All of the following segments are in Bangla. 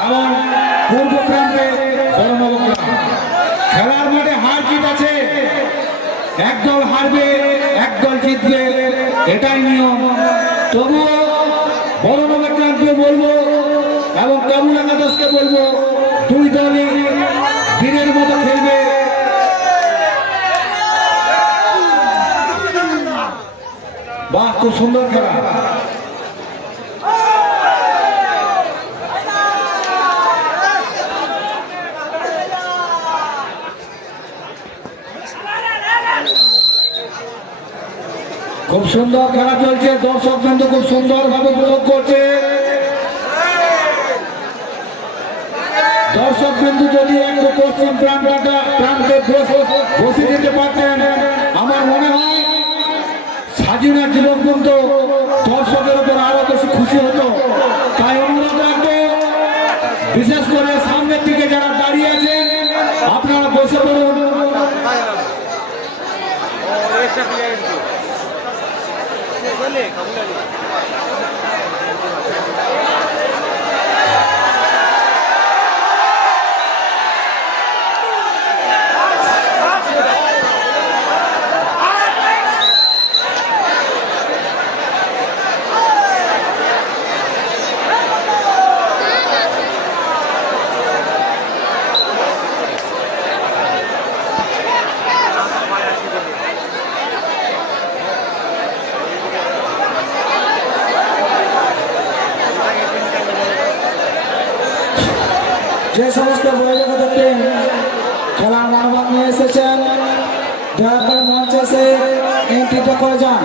এবং পূর্ব প্রান্তে খেলার মাঠে হার জিত আছে একদল হারবে একদল জিতবে, এটাই নিয়ম। তবুও বড় নবগ্রামকে বলব এবং কাবুল একাদশকে বলব, দুই দলই বীরের মতো খেলবে। বাহ, খুব সুন্দর খেলা। সুন্দর খেলা চলছে, দর্শক কিন্তু খুব সুন্দর ভাবে উপভোগ করছে। দর্শক বিন্দু যদি একটু পশ্চিম প্রান্তটা প্রান্তে বসে- যেতে পারতেন, আমার মনে হয় স্বাধীনের যুবক বন্ধু দর্শকের উপর আরও বেশি খুশি হতো। তাই অনুরোধ রাখব, বিশেষ করে সামনের দিকে যারা দাঁড়িয়ে আছেন, আপনারা বসে পড়ুন। 빨리 가보자니 করে যান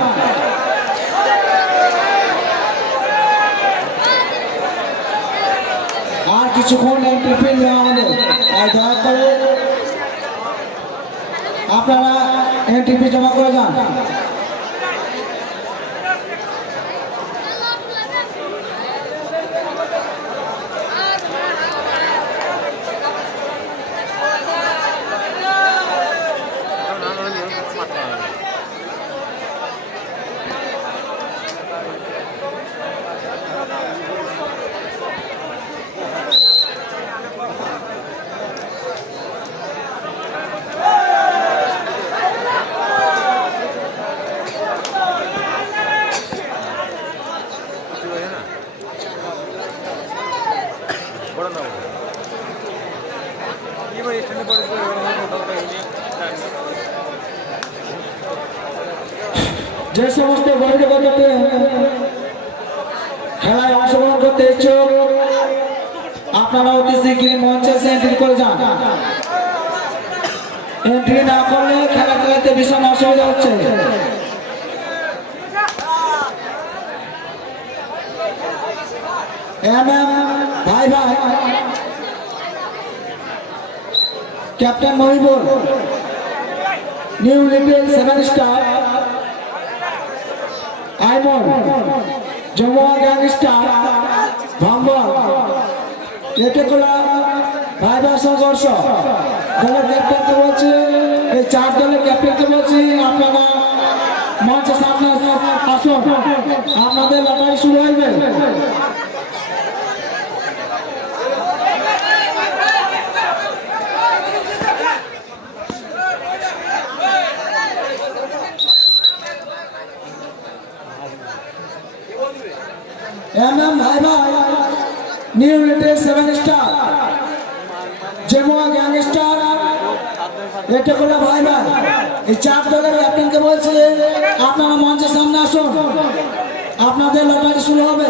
আর কিছুক্ষণ টিফিন দেওয়া হবে। তাই দয়া করে আপনারা এন্ট্রি ফি জমা করে যান। যে সমস্ত টিম খেলায় অংশগ্রহণ করতে ইচ্ছুক, আপনারা অতি শীঘ্রই মঞ্চে এন্ট্রি করে যান। এন্ট্রি না করলে খেলা খেলাতে ভীষণ অসুবিধা হচ্ছে। এম এম ভাই ভাই captain Mohibul, new little seven star. আইমন Jamuya gangster ভাম্বল এটেকলা ভাইবা সংঘর্ষ, দলের ক্যাপ্টেনকে বলছি, এই চার দলের ক্যাপ্টেনকে বলছি, আপনারা মঞ্চের সামনে আসুন আপনাদের লড়াই শুরু হইবে এম এম ভাই ভাই new latest seven star Jamuya gangster, এটা করল ভাই ভাই এই চার দলের ক্যাপ্টেনকে বলছে, আপনারা মঞ্চের সামনে আপনাদের লটারি শুরু হবে।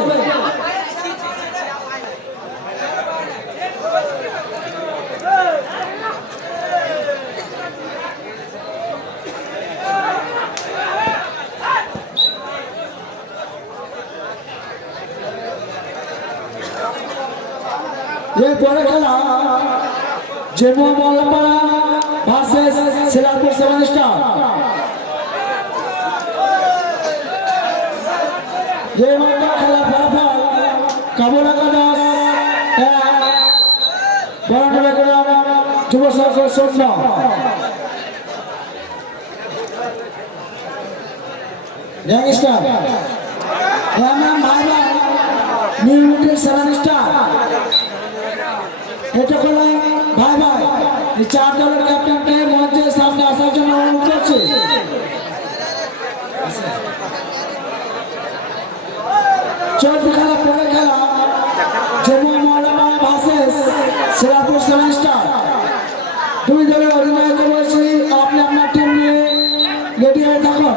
এই পরে খেলা। Jamuya Mollapara versus Shilarpur seven star খেলা ফলাফল কাবুল একাদশ বরানগর যুব সংঘ শূন্য গ্যাংস্টার নিউ সেভেন স্টার এটা ভাই এই চার দলের ক্যাপ্টেনকে মঞ্চের সামনে আসার জন্য অনুরোধ করছি। চলতি খেলা পরে খেলা। জম্মু মহলামা ভার্সেস সিরাপুর সেভেন স্টার দুই দলের অধিনায়ক বলছি আপনি আপনার টিম নিয়ে রেডি হয়ে থাকুন।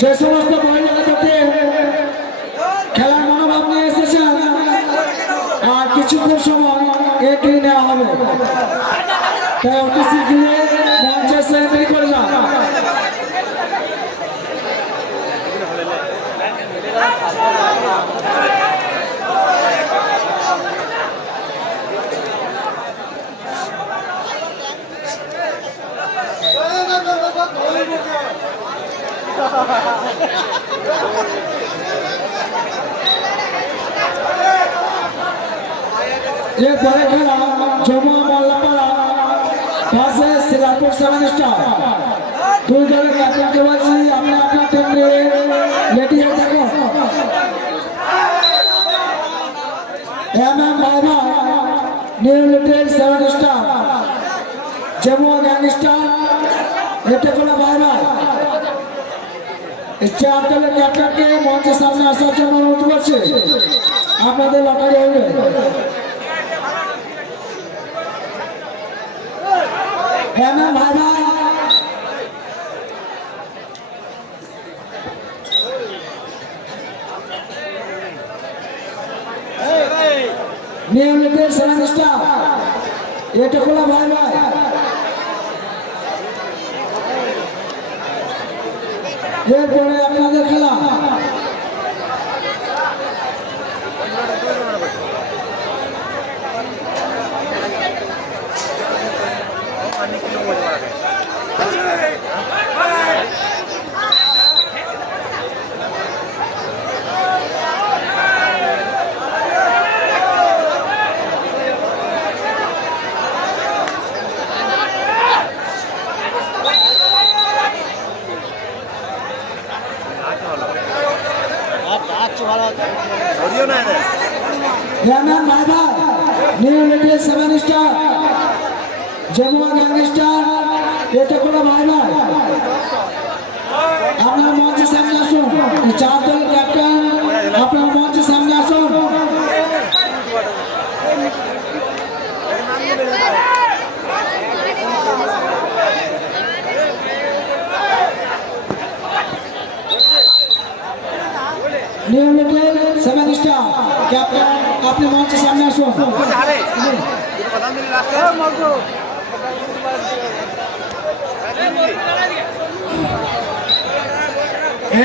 যে সমস্ত মহিলারা যাতে খেলার মনোভাব নিয়ে এসেছেন, আর কিছুক্ষণ সময় এগিয়ে নেওয়া হবে। তাই অতি পরে খেলা জমুয়া মোল্লাপাড়া পাশে সিরাপুর সেভেন স্টার দুই দলের ক্যাপ্টেনকে বলছি আপনি আপনার টিম রেডি হয়ে থাকুন এম এম বাবা new little seven star Jamuya gangster এটা কোনো ভাই মঞ্চের সামনে আসার জন্য অনুরোধ আপনাদের লটারি হবে। হ্যাঁ ভাই নিয়মিত সেভেন স্টার এটা খোলা, ভাই ভাই এরপরে আপনাদের খেলা হ্যাঁ ভাই ভাই new little seven star Jamuya gangster এটা কোনো ভাই ভাই আপনার মঞ্চের সামনে আসুন। চার দলের ক্যাপ্টেন আপনার মঞ্চের সামনে আসুন নিউ লিটিল ক্যাপ্টেন, আপনি মঞ্চের সামনে আসুন।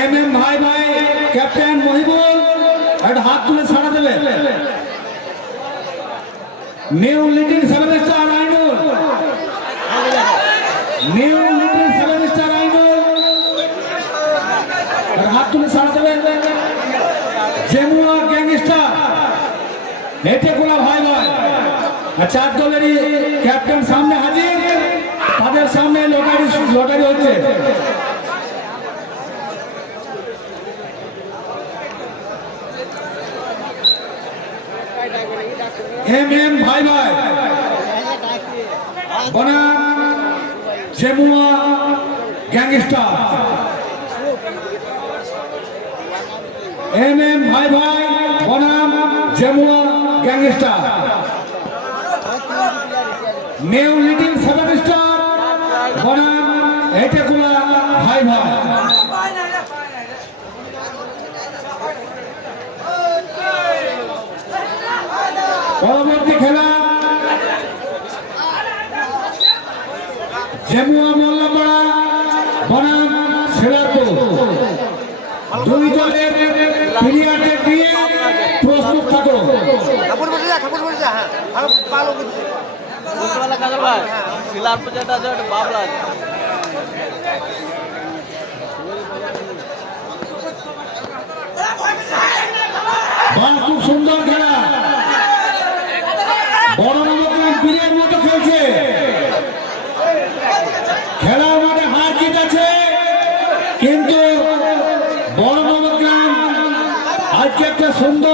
এম এম ভাই ভাই, ক্যাপ্টেন মহিবুল, একটা হাত তুলে ছাড়া দেবে new little seven star Ainul. New little seven star Ainul. হাত তুলে ছাড়া দেবে জেমুয়া গ্যাংস্টার হেঁটে কোলা ভাই ভাই চার দলেরই ক্যাপ্টেন সামনে হাজির। তাদের সামনে লটারি লটারি হচ্ছে। এম এম ভাই ভাই। বনাম জেমুয়া গ্যাংস্টার। এম এম ভাই ভাই, বনাম Jamuya gangster. New little seven star বনাম এটেকুলা ভাই ভাই। পরবর্তী খেলা জেমুয়া মোল্লাপাড়া বনাম সিরাজপুর দুই দলের প্লেয়ারদের দিয়ে প্রস্তুত থাকো কাপড় বসে যা কাপড় বসে যা হ্যাঁ বল খুব সুন্দর খেলা। বড় নবগ্রাম বীরের মতো খেলছে। খেলার মাঠে হার জিত আছে কিন্তু বড় নবগ্রাম আজকে একটা সুন্দর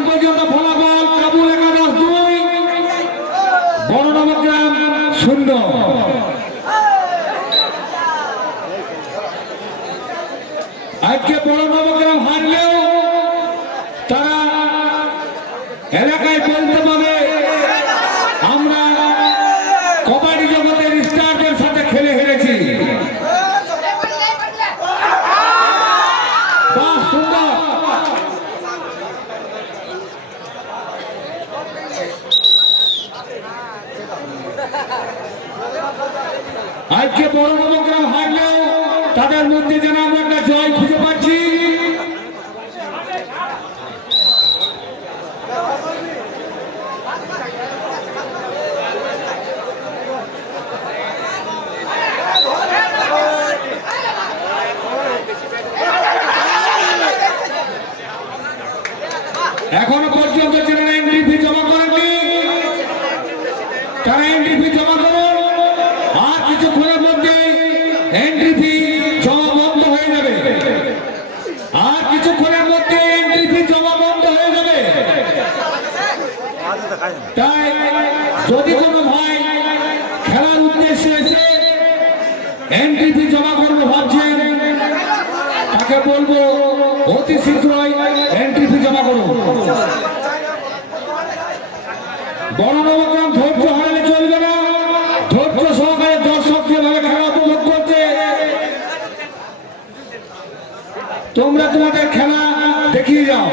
বৃন্দ আজকে বড় তাই যদি কোনো ভাই খেলার উদ্দেশ্যে এসে এন্ট্রি জমা করব ভাবছেন, তাকে বলব অতি শীঘ্রই এন্ট্রি ফি জমা করো। চলবে না। ধৈর্য সহকারে দর্শককে ভাবে খেলা উপভোগ করতে তোমরা তোমাদের খেলা দেখিয়ে যাও।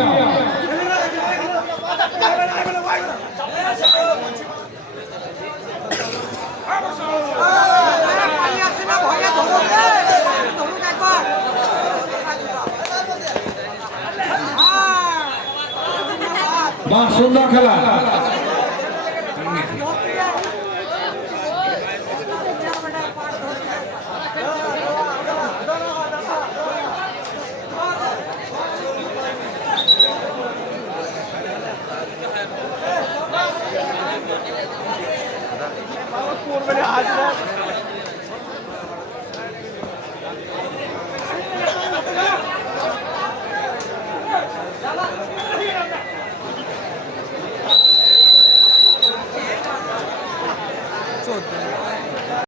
বাহ সুন্দর খেলা।